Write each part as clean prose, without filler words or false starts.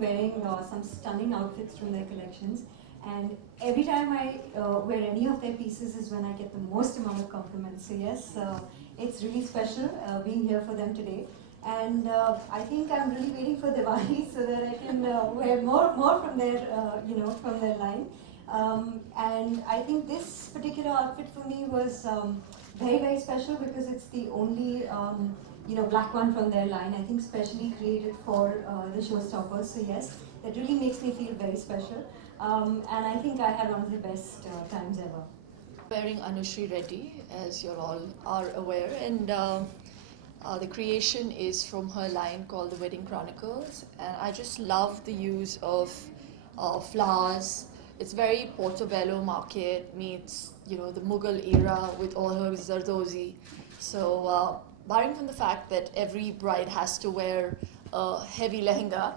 been wearing some stunning outfits from their collections, and every time I wear any of their pieces is when I get the most amount of compliments. So yes, it's really special being here for them today. And I think I'm really waiting for Diwali so that I can wear more from their, from their line. And I think this particular outfit for me was very special because it's the only black one from their line. I think specially created for the showstoppers. So yes, that really makes me feel very special. And I think I had one of the best times ever. Wearing Anushri Reddy, as you all are aware, and the creation is from her line called The Wedding Chronicles, and I just love the use of flowers. It's very Portobello market meets the Mughal era with all her Zardozi. So barring from the fact that every bride has to wear a heavy lehenga,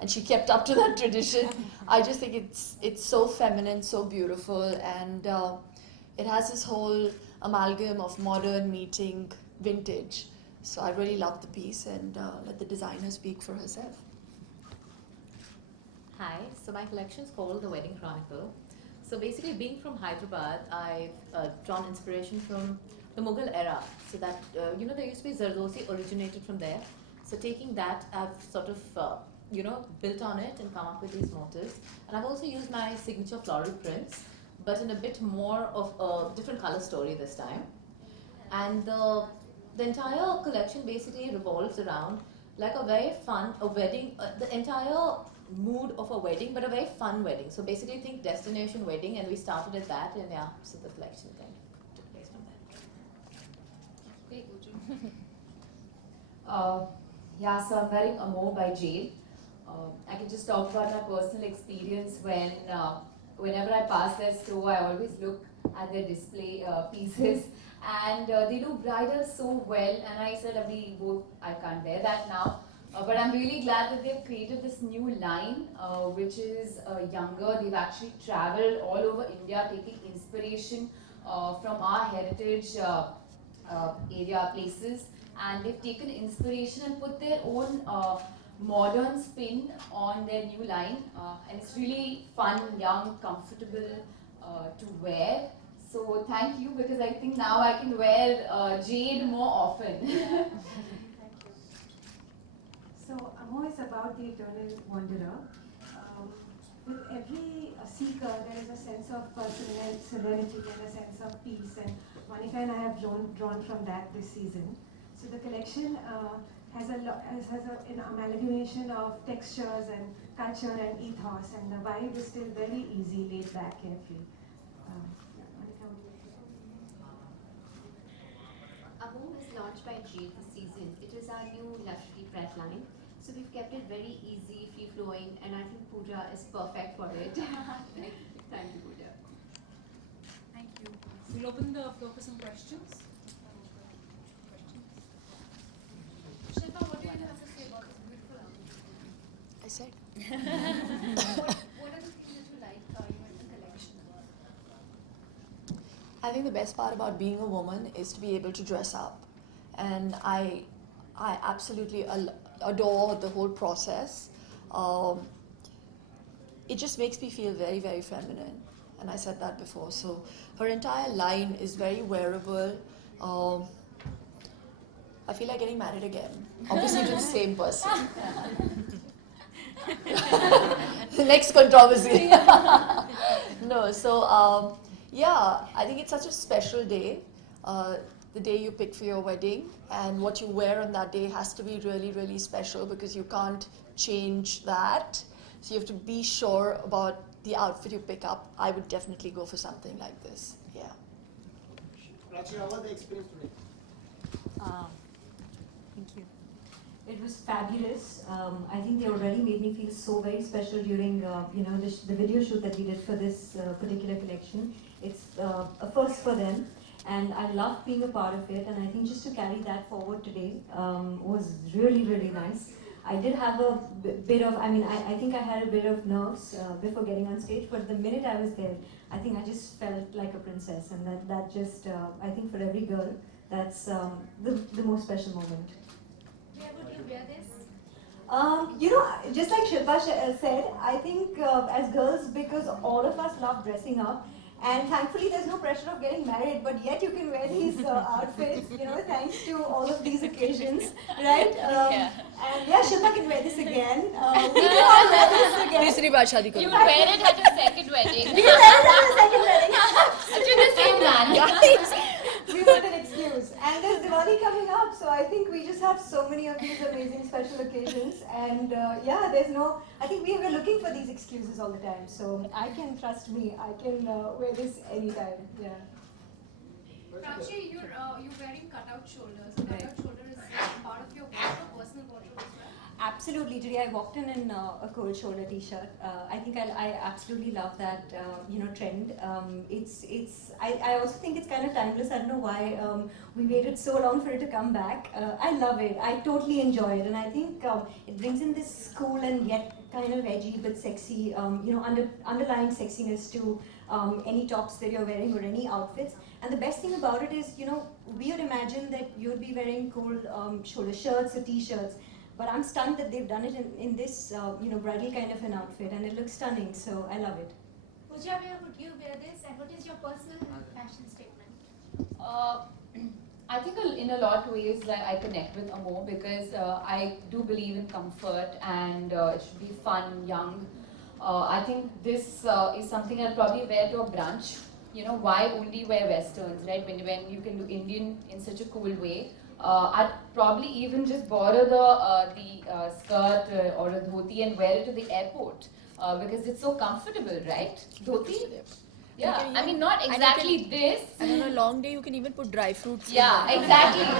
and she kept up to that tradition, I just think it's so feminine, so beautiful, and it has this whole amalgam of modern meeting vintage. So I really love the piece, and let the designer speak for herself. Hi, so my collection is called The Wedding Chronicle. So basically, being from Hyderabad, I've drawn inspiration from the Mughal era. So that, there used to be Zardozi originated from there. So taking that, I've sort of, built on it and come up with these motifs. And I've also used my signature floral prints, but in a bit more of a different color story this time. And the entire collection basically revolves around like a very fun, wedding, the entire mood of a wedding, but a very fun wedding. So basically think destination wedding, and we started at that, and yeah, so the collection kind of took place from there. Yeah, so I'm wearing Amor by Jade. I can just talk about my personal experience whenever I pass their store, I always look at their display pieces, and they look bridal so well, and I said, I can't wear that now. But I'm really glad that they've created this new line, which is younger. They've actually traveled all over India, taking inspiration from our heritage area places, and they've taken inspiration and put their own modern spin on their new line, and it's really fun, young, comfortable to wear. So thank you, because I think now I can wear Jade more often. So Amor is about the eternal wanderer. With every seeker, there is a sense of serenity and a sense of peace, and Monica and I have drawn from that this season. So the collection has an amalgamation of textures and culture and ethos, and the vibe is still very easy, laid back, carefree. Monica, would you like to Amor was launched by Jade this season. It is our new luxury press line. So we've kept it very easy, free-flowing, and I think Pooja is perfect for it. Thank you, Pooja. Thank you. We'll open the floor for some questions. Shilpa, what do you have to say about this beautiful outfit? I said. What are the things that you like in the collection? I think the best part about being a woman is to be able to dress up, and I absolutely adore the whole process. It just makes me feel very, very feminine, and I said that before. So her entire line is very wearable. I feel like getting married again. Obviously to the same person. The next controversy. No, so yeah, I think it's such a special day. The day you pick for your wedding, and what you wear on that day has to be really, really special, because you can't change that. So you have to be sure about the outfit you pick up. I would definitely go for something like this. Yeah. Prachi, how was the experience today? Thank you. It was fabulous. I think they already made me feel so very special during the video shoot that we did for this particular collection. It's a first for them. And I loved being a part of it, and I think just to carry that forward today was really, really nice. I did have a bit of, I think I had a bit of nerves before getting on stage, but the minute I was there, I think I just felt like a princess, and that just, I think for every girl, that's the most special moment. Where would you wear this? You know, just like Shilpa said, I think as girls, because all of us love dressing up, and thankfully there's no pressure of getting married, but yet you can wear these outfits, you know, thanks to all of these occasions, right? And yeah, Shilpa can wear this again. We can all wear this again. तीसरी बार शादी You करूँगी. would wear it at a second wedding. We can wear it at the second wedding. To the same man. Guys. We want an excuse. And there's Diwali coming up, so I think we just have so many of these amazing special occasions. And yeah, there's no, I think we were looking for these excuses all the time. So I can, trust me, I can wear this anytime. Yeah. Prachi, you're wearing cutout shoulders. Cutout shoulder is part of your wardrobe, personal wardrobe as well. Absolutely, today I walked in a cold shoulder t-shirt. I think I absolutely love that you know, trend. I also think it's kind of timeless. I don't know why we waited so long for it to come back. I love it. I totally enjoy it, and I think it brings in this cool and yet kind of edgy but sexy, you know, underlying sexiness to any tops that you're wearing or any outfits. And the best thing about it is, you know, we would imagine that you'd be wearing cool shoulder shirts or t-shirts. But I'm stunned that they've done it in this, you know, bridal kind of an outfit, and it looks stunning. So I love it. Pooja, where would you wear this, and what is your personal fashion statement? I think in a lot of ways that I connect with Amor because I do believe in comfort and it should be fun, young. I think this is something I'll probably wear to a brunch. You know, why only wear westerns, right? When you can do Indian in such a cool way. I'd probably even just borrow the skirt or a dhoti and wear it to the airport because it's so comfortable, right? Dhoti? Yeah, I mean not exactly this. And on a long day, you can even put dry fruits. Yeah, exactly. So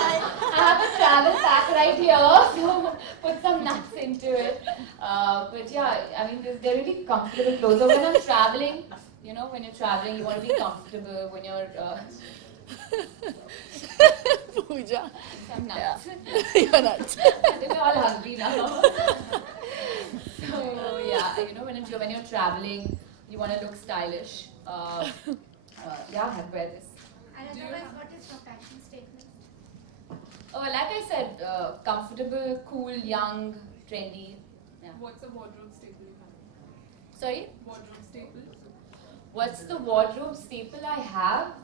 I have a travel pack right here, so put some nuts into it. But yeah, I mean they're really comfortable clothes. So when I'm traveling, you know, when you're traveling, you want to be comfortable. When you're Pooja. some nuts. You're nuts. We're all hungry now. So yeah, you know, when you're traveling, you want to look stylish. Yeah, I'd wear this. And otherwise, what is your fashion statement? Oh, like I said, comfortable, cool, young, trendy. Yeah. What's a wardrobe staple you have? Sorry? Wardrobe staple? What's the wardrobe staple I have?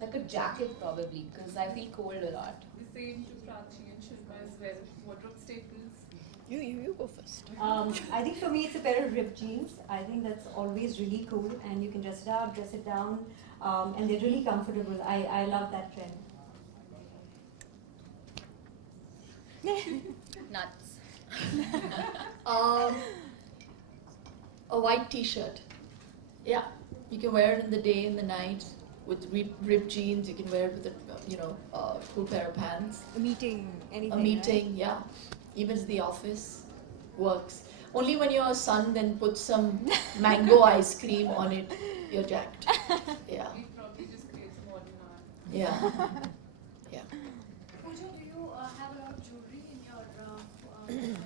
Like a jacket probably, because I feel cold a lot. The same to Prachi and Shilpa as well. Wardrobe staples. You go first. I think for me it's a pair of ripped jeans. I think that's always really cool, and you can dress it up, dress it down, and they're really comfortable. I love that trend. Nuts. A white t-shirt. Yeah, you can wear it in the day, in the night, with ripped jeans. You can wear it with a cool pair of pants. A meeting, anything. A meeting, yeah. Even to the office, works. Only when your son then puts some mango ice cream on it, you're jacked. Yeah, We probably just create some modern art. yeah, yeah. Pooja, do you have a lot of jewelry in your closet?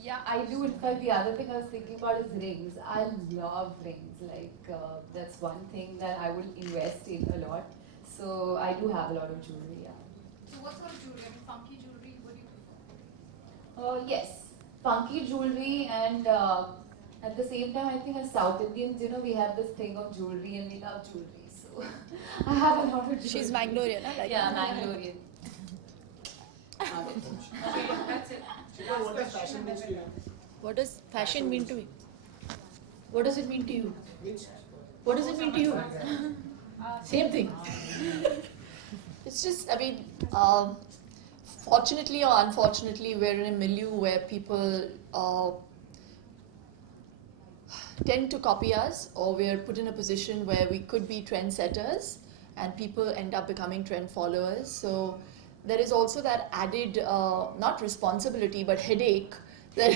Yeah, I do. In fact, the other thing I was thinking about is rings. I love rings. Like, that's one thing that I will invest in a lot. So, I do have a lot of jewelry, yeah. So what sort of jewelry? I mean, funky jewelry, what do you prefer? Yes, funky jewelry and at the same time, I think as South Indians, you know, we have this thing of jewelry and we love jewelry. So, I have a lot of jewelry. She's Mangalorean, I like Yeah, that. Mangalorean. Got it. Okay, that's it. Shilpa, what does fashion mean to you? What does fashion mean to you? What does it mean to you? Means What does it mean to you? Same thing. It's just, I mean, fortunately or unfortunately, we're in a milieu where people tend to copy us, or we're put in a position where we could be trendsetters and people end up becoming trend followers. So there is also that added, not responsibility, but headache that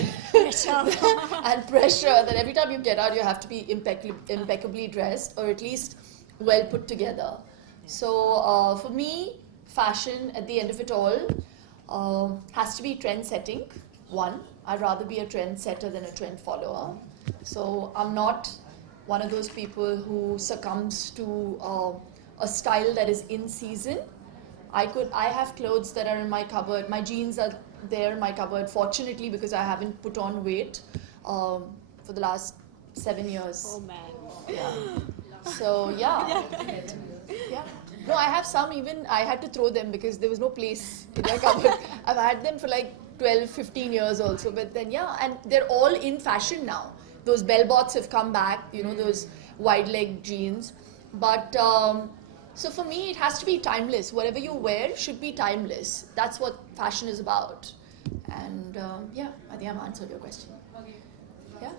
and pressure that every time you get out, you have to be impeccably dressed or at least well put together. So for me, fashion at the end of it all has to be trend setting. One, I'd rather be a trend setter than a trend follower. So I'm not one of those people who succumbs to a style that is in season I have clothes that are in my cupboard. My jeans are there in my cupboard, fortunately, because I haven't put on weight for the last 7 years. Oh man. Yeah. So yeah. Yeah. No, I have some even I had to throw them because there was no place in my cupboard. I've had them for like 12, 15 years also. But then yeah, and they're all in fashion now. Those bell bots have come back, you know, those wide leg jeans. But so for me, it has to be timeless. Whatever you wear should be timeless. That's what fashion is about. And yeah, I think I've answered your question. Yeah.